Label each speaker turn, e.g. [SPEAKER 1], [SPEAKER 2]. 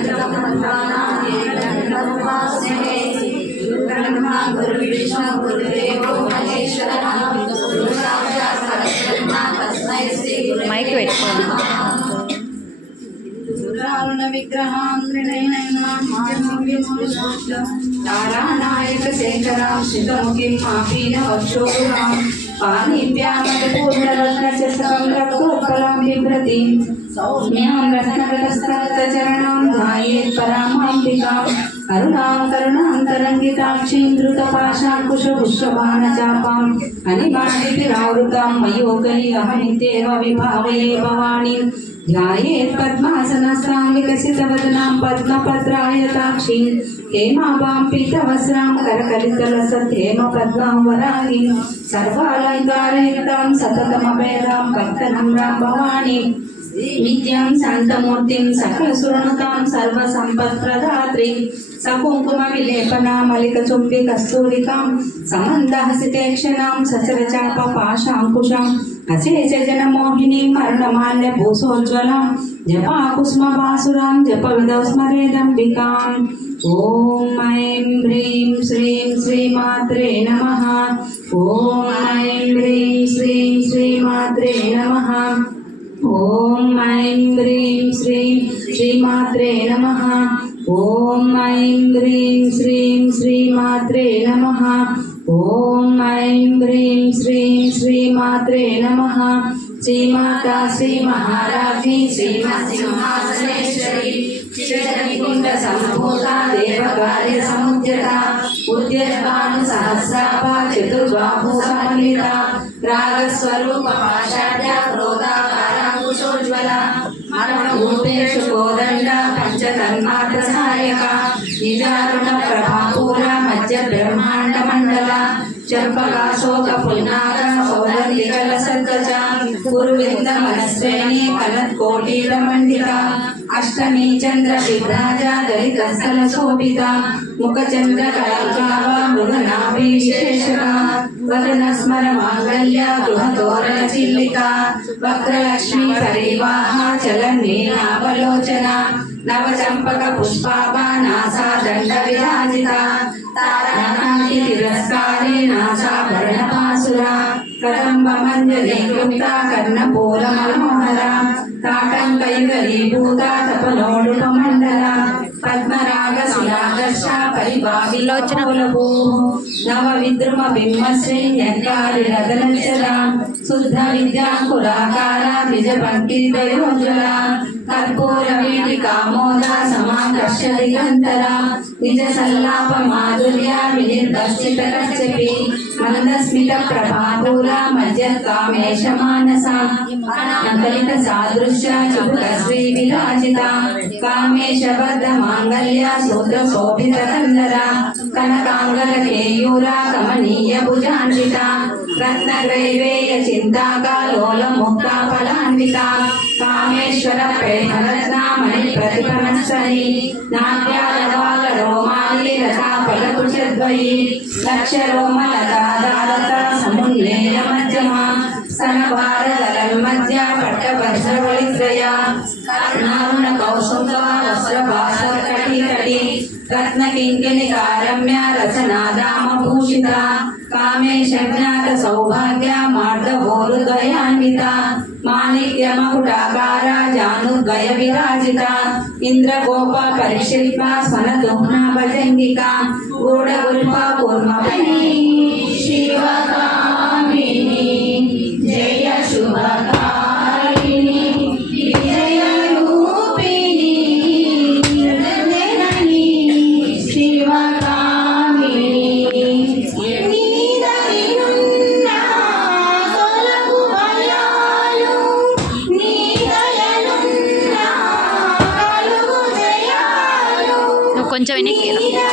[SPEAKER 1] ब्रह्मा गुरुविष्णु गुरुदेवो महेश्वरः गुरुसाक्षात् परब्रह्मा तस्मै श्रीगुरुवे
[SPEAKER 2] विग्रहाङ्गणैनारायणशेखरां शितमुखिं मापीन वक्षोराम् पाणिभ्यामपूर्णरत्नस्य समग्रकोपलां बिभ्रति सौम्यां रत्नगतस्तप्तचरणां ध्यायेत् परामाम्बिकाम् करुणान्तरङ्गिताक्षीन्द्रुतपाशाङ्कुशपुष्पबाणचापाम् अनिमादितिरावृतां मयोगनि अहमित्येव विभावये भवानीम् ध्यायेत् पद्मासनस्तां विकसितवदनां पद्मपत्रायताक्षीं हेमाभां पीतवस्त्रां करकलितलसद्धेम पद्मां वराहिं सर्वालङ्कारयुक्तां सततमभेदां भक्तनम्रां भवानीम् నిత్యం శాంతమూర్తిం సకలసురణతాం సర్వసంపత్ప్రదాత్రిం సకుంకుమ మలిక చుంపి కస్తూరికాం సమందహసితేక్షణాం సచరచాప పాశాంకుశాం అచేచ జనమోహినీం మరణమాల్య భూసోజ్వలాం జపా కుస్మ పాసురాం జప విదౌ స్మరేదంబికాం ఓం ఐం హ్రీం శ్రీం శ్రీమాత్రే నమ ఓం ఐం హ్రీం శ్రీం శ్రీమాత్రే ॐ ऐं ह्रीं श्रीं श्रीमात्रे नमः ॐ ऐं ह्रीं श्रीं श्रीमात्रे नमः ॐ ऐं ह्रीं श्रीं श्रीमात्रे नमः श्रीमाता श्रीमहाराजी श्रीमत्सिंहासनेश्वरी श्रीकुण्डसम्भूता देवकार्यसमुद्यता उद्यद्भानुसहस्रापा चतुर्बाहुसमन्विता रागस्वरूपपाषाढ्या क्रोधा चर्पकाशोक पुन्नाग सौधर्लिकल सद्गजा गुरुविन्द मनस्वेने शोभिता मुखचन्द्र कलङ्कावा स्मर माङ्गल्य गृहतोरण चिल्लिता वक्रलक्ष्मी परिवाहा चलन्नीलावलोचना नवचम्पक पुष्पाभा नासा दण्डविराजिता तारा तिरस्कार शापर्णपासुरा कदम्बमञ्जलीयुक्ता कर्णपूरमनोहरा ताटङ्कैकरीभूता तपलोडु విలోచనములకు నవ విద్రుమ బింబశ్రీ గంగారి రదనచల శుద్ధ విద్యాంకురాకార నిజ పంక్తిదయోజుల కర్పూర వీటి కామోద సమాకర్ష దిగంతర నిజ సల్లాప మాధుర్య వినిర్దర్శిత మందస్మిత ప్రభాపూల మధ్య కామేష మానస అనంతరిత సాదృశ్య శ్రీ విరాజిత కామేశ బద్ధ మాంగళ్య సూత్ర శోభిత కందర కనకాంగల కేయూర కమనీయ భుజాంజిత రత్న రత్నగ్రైవేయ చింతాకాలోల ముక్తా ఫలాన్విత కామేశ్వర ప్రేమరత్నామణి ప్రతిపమస్సని నాట్యాల రోమాలి రథా ఫలకుశద్వయి లక్ష రోమలతా ಪಾದಾಲತ ಸಮುನ್ನೇಯ ಮಧ್ಯಮ ಸನಭಾರದಲಲ್ ಮಧ್ಯ ಪಟ್ಟಭದ್ರವಳಿತ್ರಯ ಕರ್ಣಾರುಣ ಕೌಸುಂಗವ ವಸ್ತ್ರಭಾಷಕಟಿಕಟಿ ರತ್ನಕಿಂಕಣಿಕಾರಮ್ಯ ರಚನಾದಾಮಭೂಷಿತ ಕಾಮೇಶ ಜ್ಞಾತ ಸೌಭಾಗ್ಯ ಮಾರ್ಗಭೋರುದ್ವಯಾನ್ವಿತ नित्यमकुटाकार जानुभयविराजिता इन्द्रगोपा परिशिल्पा शिवा
[SPEAKER 1] कोण